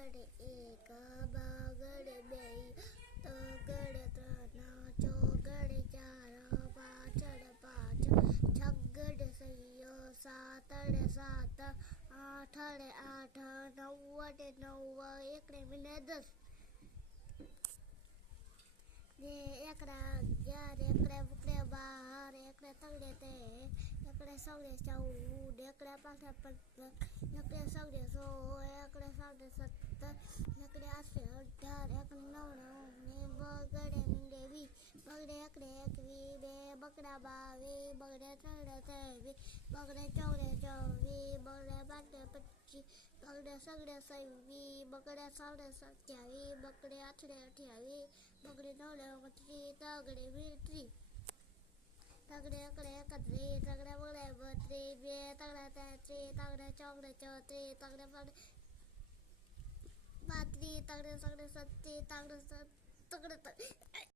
આગળ એક બાગડ બે તગડ ત્રણ ચોગડ ચાર પાછળ પાંચ છગડ સૈયો સાતડ સાત આઠડ આઠ નવડ નવ એકડે મિને 10 ને એકડા 11 એકડે બુકડે 12 એકડે તગડે 13 એકડે સગડે 14 એકડે પાછળ 15 એકડે સગડે 16 એકડે સાગડે 17 એકડે આઠે 18 એકડે 19 બગડે મીંડે 20 બગડે એકડે 21 બે બગડા 22 બગડે ત્રણે 23 બગડે ચોગડે 24 બગડે પાંચડે 25 બગડે સગડે 26 બગડે સાગડે 27 બગડે આઠડે 28 બગડે નવડે 29 તગડે 30 તગડે એકડે 31 તગડે બગડે 32 બે તગડે 33 તગડે ચોગડે 34 તગડે બગડે 35 તગડે સગડે 37 તગડે